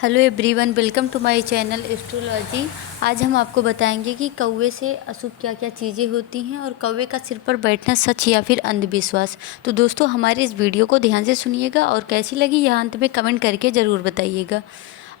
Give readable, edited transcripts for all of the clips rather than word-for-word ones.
Hello everyone, welcome to my channel astrology. आज हम आपको बताएंगे कि कौवे से अशुभ क्या क्या चीज़ें होती हैं और कौवे का सिर पर बैठना सच या फिर अंधविश्वास। तो दोस्तों, हमारे इस वीडियो को ध्यान से सुनिएगा और कैसी लगी यह अंत में कमेंट करके ज़रूर बताइएगा।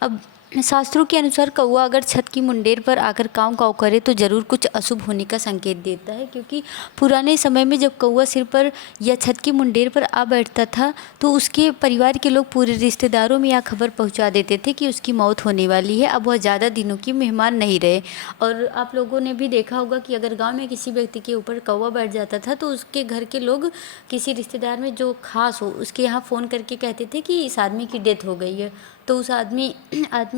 अब शास्त्रों के अनुसार कौवा अगर छत की मुंडेर पर आकर काँव काँव करे तो ज़रूर कुछ अशुभ होने का संकेत देता है, क्योंकि पुराने समय में जब कौवा सिर पर या छत की मुंडेर पर आ बैठता था तो उसके परिवार के लोग पूरे रिश्तेदारों में यह खबर पहुंचा देते थे कि उसकी मौत होने वाली है, अब वह ज़्यादा दिनों की मेहमान नहीं रहे। और आप लोगों ने भी देखा होगा कि अगर गांव में किसी व्यक्ति के ऊपर कौवा बैठ जाता था तो उसके घर के लोग किसी रिश्तेदार में जो खास हो उसके यहाँ फ़ोन करके कहते थे कि इस आदमी की डेथ हो गई है। तो उस आदमी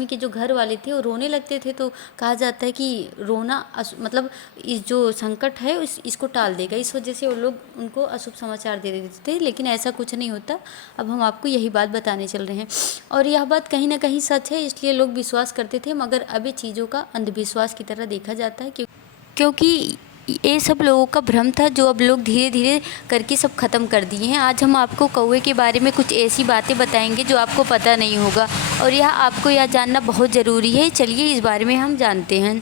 के जो घर वाले थे वो रोने लगते थे। तो कहा जाता है कि रोना मतलब इस जो संकट है इसको टाल देगा, इस वजह से वो लोग उनको अशुभ समाचार दे देते थे, लेकिन ऐसा कुछ नहीं होता। अब हम आपको यही बात बताने चल रहे हैं और यह बात कहीं ना कहीं सच है, इसलिए लोग विश्वास करते थे, मगर अब ये चीज़ों का अंधविश्वास की तरह देखा जाता है क्योंकि ये सब लोगों का भ्रम था जो अब लोग धीरे धीरे करके सब ख़त्म कर दिए हैं। आज हम आपको कौवे के बारे में कुछ ऐसी बातें बताएंगे जो आपको पता नहीं होगा और यह आपको यह जानना बहुत ज़रूरी है। चलिए इस बारे में हम जानते हैं।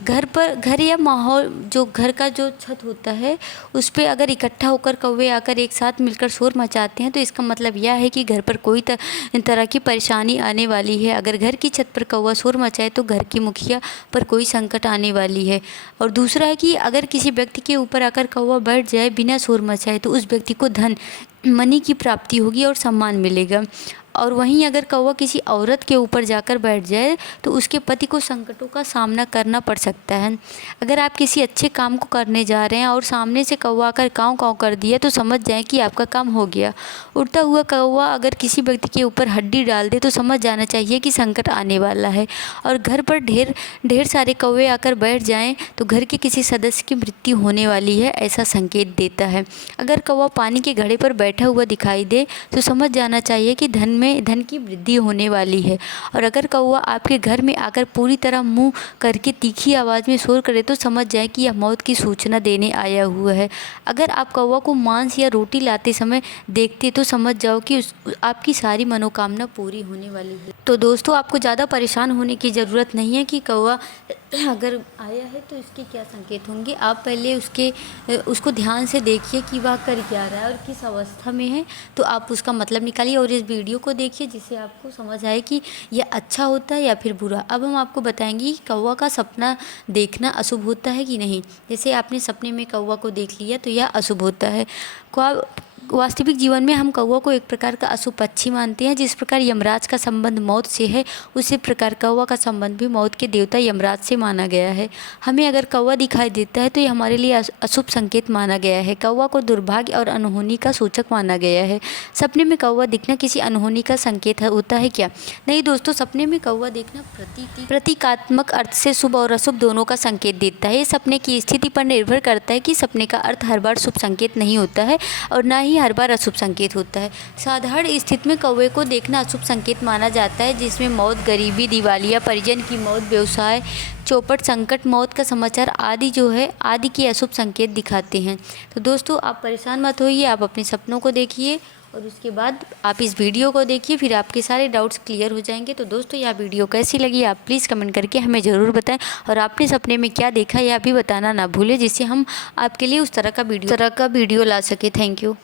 घर या माहौल, जो घर का जो छत होता है उस पे अगर इकट्ठा होकर कौवे आकर एक साथ मिलकर शोर मचाते हैं तो इसका मतलब यह है कि घर पर कोई तरह की परेशानी आने वाली है। अगर घर की छत पर कौवा शोर मचाए तो घर की मुखिया पर कोई संकट आने वाली है। और दूसरा है कि अगर किसी व्यक्ति के ऊपर आकर कौवा बैठ जाए बिना शोर मचाए तो उस व्यक्ति को धन मनी की प्राप्ति होगी और सम्मान मिलेगा। और वहीं अगर कौवा किसी औरत के ऊपर जाकर बैठ जाए तो उसके पति को संकटों का सामना करना पड़ सकता है। अगर आप किसी अच्छे काम को करने जा रहे हैं और सामने से कौवा आकर काँव काँव कर दिया तो समझ जाएं कि आपका काम हो गया। उड़ता हुआ कौवा अगर किसी व्यक्ति के ऊपर हड्डी डाल दे तो समझ जाना चाहिए कि संकट आने वाला है। और घर पर ढेर सारे कौवे आकर बैठ जाएँ तो घर के किसी सदस्य की मृत्यु होने वाली है, ऐसा संकेत देता है। अगर कौवा पानी के घड़े पर बैठा हुआ दिखाई दे तो समझ जाना चाहिए कि धन की वृद्धि होने वाली है। और अगर कौवा आपके घर में आकर पूरी तरह मुंह करके तीखी आवाज़ में शोर करे तो समझ जाए कि यह मौत की सूचना देने आया हुआ है। अगर आप कौवा को मांस या रोटी लाते समय देखते तो समझ जाओ कि आपकी सारी मनोकामना पूरी होने वाली है। तो दोस्तों, आपको ज़्यादा परेशान होने की ज़रूरत नहीं है कि कौवा अगर आया है तो इसके क्या संकेत होंगे। आप पहले उसको ध्यान से देखिए कि वह कर क्या रहा है और किस अवस्था में है, तो आप उसका मतलब निकालिए और इस वीडियो को देखिए जिससे आपको समझ आए कि यह अच्छा होता है या फिर बुरा। अब हम आपको बताएंगे कि कौवा का सपना देखना अशुभ होता है कि नहीं। जैसे आपने सपने में कौवा को देख लिया तो यह अशुभ होता है। वास्तविक जीवन में हम कौवा को एक प्रकार का अशुभ पक्षी मानते हैं। जिस प्रकार यमराज का संबंध मौत से है उसी प्रकार कौवा का संबंध भी मौत के देवता यमराज से माना गया है। हमें अगर कौवा दिखाई देता है तो यह हमारे लिए अशुभ संकेत माना गया है। कौवा को दुर्भाग्य और अनहोनी का सूचक माना गया है। सपने में कौवा दिखना किसी अनहोनी का संकेत होता है क्या? नहीं दोस्तों, सपने में कौवा देखना प्रतीकात्मक अर्थ से शुभ और अशुभ दोनों का संकेत देता है। ये सपने की स्थिति पर निर्भर करता है कि सपने का अर्थ हर बार शुभ संकेत नहीं होता है और ना ही हर बार अशुभ संकेत होता है। साधारण स्थिति में कौवे को देखना अशुभ संकेत माना जाता है, जिसमें मौत, गरीबी, दिवालिया, परिजन की मौत, व्यवसाय चौपट, संकट, मौत का समाचार आदि के अशुभ संकेत दिखाते हैं। तो दोस्तों, आप परेशान मत होइए, आप अपने सपनों को देखिए और उसके बाद आप इस वीडियो को देखिए, फिर आपके सारे डाउट्स क्लियर हो जाएंगे। तो दोस्तों, यह वीडियो कैसी लगी आप प्लीज़ कमेंट करके हमें ज़रूर बताएं और आपने सपने में क्या देखा यह भी बताना ना भूलें, जिससे हम आपके लिए उस तरह का वीडियो ला सके। Thank you.